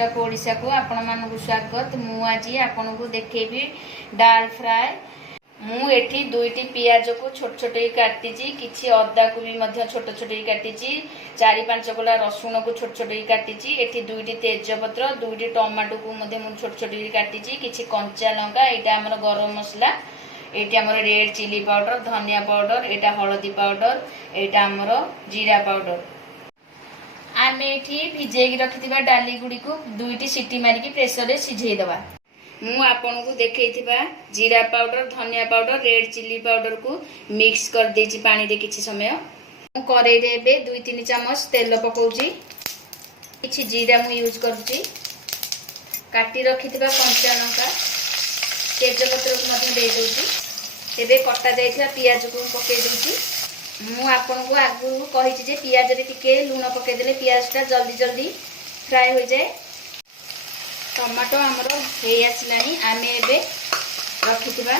Of Odisha को आपण मानकु स्वागत। मु आज आपन को देखेबी दाल फ्राए। मु एठी दुईटी पियाज को छोट छोट काटी, किछि अदा को भी मध्य छोट छोट काटी, 4-5 गोला रसुण को छोट छोट काटी, एठी दुईटी तेजपत्र, दुईटी टमाटो को मध्य मु छोट छोट काटी, किछि कंचा लंका, एटा हमर गरम मसला, एटा हमर रेड चिली पाउडर, धनिया पाउडर, एटा हळदी पाउडर, एटा हमर जीरा पाउडर। आमे एठी भिजेकी रखिथिबा डाली गुडी को दुईटी सीटी मारिकी प्रेशर रे सिझेई दबा। मु आपन को देखैथिबा जीरा पाउडर, धनिया पाउडर, रेड चिली पाउडर को मिक्स कर देछि पानी रे किछि समय। मु करेई रे बे 2-3 चम्मच तेल पकाउछि, किछि जीरा मु यूज करछि, काटी रखिथिबा कंचा लंका, तेजपत्र को मधे दे दोछि। एबे कटा जायथिबा पियाज को पकेई दोछि। मु आपन को आगु कहिछि जे पियाज रे टिके लूण पके देले पियाज टा जल्दी जल्दी फ्राई हो जाए। टमाटो हमरो हे आसलानी, आमे एबे रखिथिबा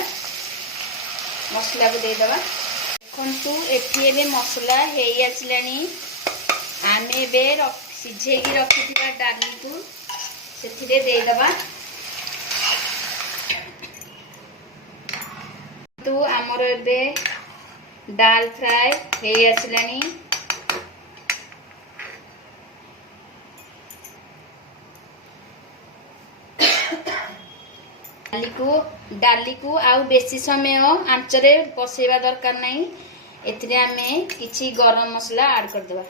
मसला को दे दबा। देखंतु एठी एबे मसला हे आसलानी, आमे एबे सिझेकी रखिथिबा डाली को सेथिरे दे दबा। तो हमरो एबे दाल फ्राए हे आसलानी। डाली को आउ बेसी समय आंचरे बसेवा दरकार नहीं। एथिरे आमे किछि गरम मसला ऐड कर देबा।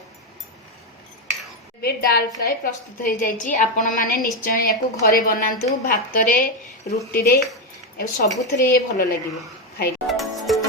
दाल फ्राए प्रस्तुत हो जाइछि। आपण माने निश्चय याकू घरे बनांतु, भात रे, रुटी रे, सबुथरे भलो लागिबो खाइ।